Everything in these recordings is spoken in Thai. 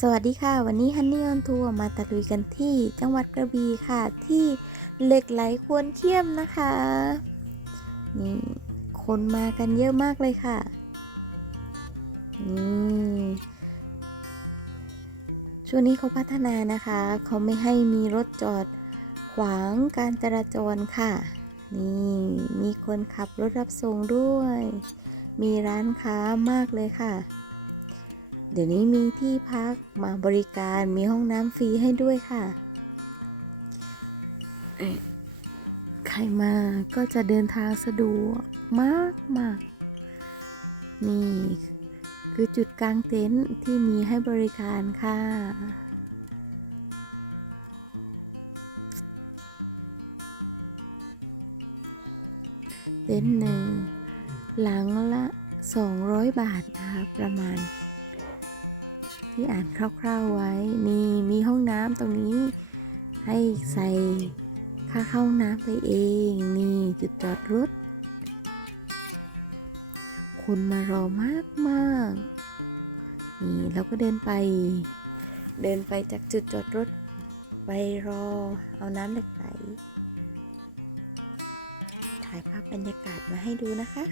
สวัสดีค่ะ วันนี้ฮันนี่ออนทัวร์มาตะลุยกันที่จังหวัดกระบี่ค่ะ ที่เหล็กไหลควรเขี้ยมนะคะนี่คนมากันเยอะมากเลยค่ะนี่ช่วงนี้เขาพัฒนานะคะ เขาไม่ให้มีรถจอดขวางการจราจรค่ะ นี่มีคนขับรถรับส่งด้วย มีร้านค้ามากเลยค่ะ เดี๋ยวนี้มีที่พักมาบริการมีห้องน้ำฟรีให้ด้วยค่ะใครมาก็จะเดินทางสะดวกมากมากนี่คือจุดกลางเต็นท์ที่มีให้บริการค่ะ เต็นท์หนึ่งหลังละ 200 บาทนะคะประมาณ ที่อ่านคร่าวๆไว้ นี่มีห้องน้ำตรงนี้ ให้ใส่ค่าเข้าน้ำไปเอง นี่จุดจอดรถ คนมารอมากมากๆนี่เราก็เดินไป เดินไปจากจุดจอดรถ ไปรอเอาน้ำเหล็กไหลถ่ายภาพบรรยากาศมาให้ดูนะคะ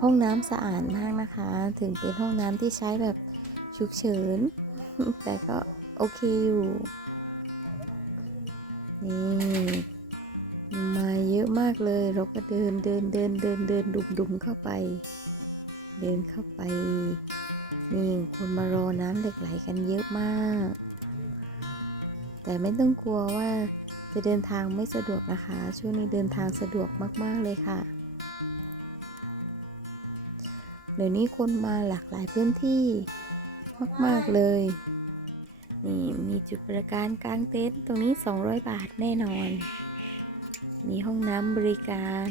ห้องน้ำสะอาดมากนะคะ ถึงเป็นห้องน้ำที่ใช้แบบฉุกเฉิน แต่ก็โอเคอยู่ นี่มาเยอะมากเลย เราก็เดินเดินเดินเดินเดินดุมดุมเข้าไป เดินเข้าไป นี่คนมารอน้ำเหล็กไหลกันเยอะมาก แต่ไม่ต้องกลัวว่าจะเดินทางไม่สะดวกนะคะ ช่วงนี้เดินทางสะดวกมาก ๆ เลยค่ะ เดี๋ยวนี้คนมาหลากหลายพื้นที่มาก ๆ เลย นี่มีจุดบริการกลางเต็นท์ตรงนี้ 200 บาทแน่นอน มีห้องน้ำบริการ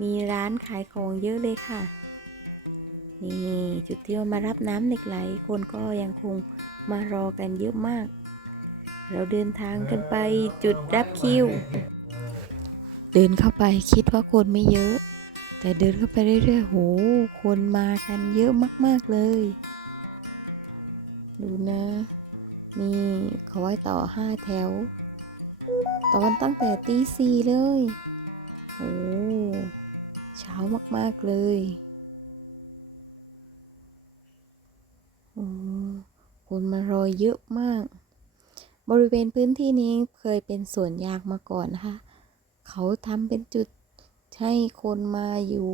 มีร้านขายของเยอะเลยค่ะ นี่จุดที่เรามารับน้ำเหล็กไหล คนก็ยังคงมารอกันเยอะมาก เราเดินทางกันไปจุดรับคิว เดินเข้าไปคิดว่าคนไม่เยอะ แต่เดินเข้าไปเรื่อยๆ โห คนมากันเยอะมาก ๆ เลย ดูนะ นี่เขาไว้ต่อห้าแถว ตอนตั้งแต่ตีสี่เลย โอ้เช้ามาก ๆ เลยโอ้คนมารอเยอะมาก บริเวณพื้นที่นี้เคยเป็นสวนยางมาก่อนนะคะ เขาทำเป็นจุด ให้คนมาอยู่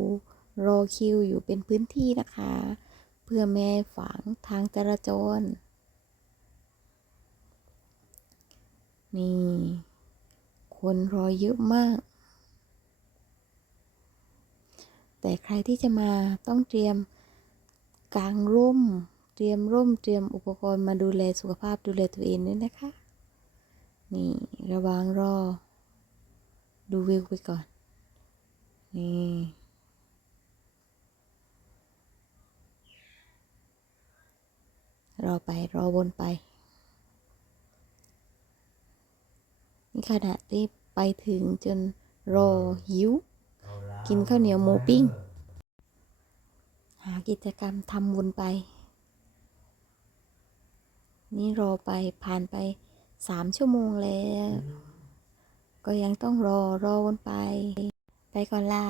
รอคิวอยู่เป็นพื้นที่นะคะ เพื่อแม่ฝังทางจราจร นี่ คนรอเยอะมาก แต่ใครที่จะมาต้องเตรียมกางร่ม เตรียมร่มเตรียมอุปกรณ์มาดูแลสุขภาพดูแลตัวเองด้วยนะคะ นี่ระวังรอ ดูวิวไปก่อน นี่รอไปรอวนไป นี่ขณะที่ไปถึงจนรอหิว กินข้าวเหนียวหมูปิ้ง หากิจกรรมทำวนไป นี่รอไปผ่านไปสามชั่วโมงแล้ว ก็ยังต้องรอรอวนไป ไปก่อนละ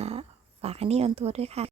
ฝากอันนี้ออนทัวร์ด้วยค่ะ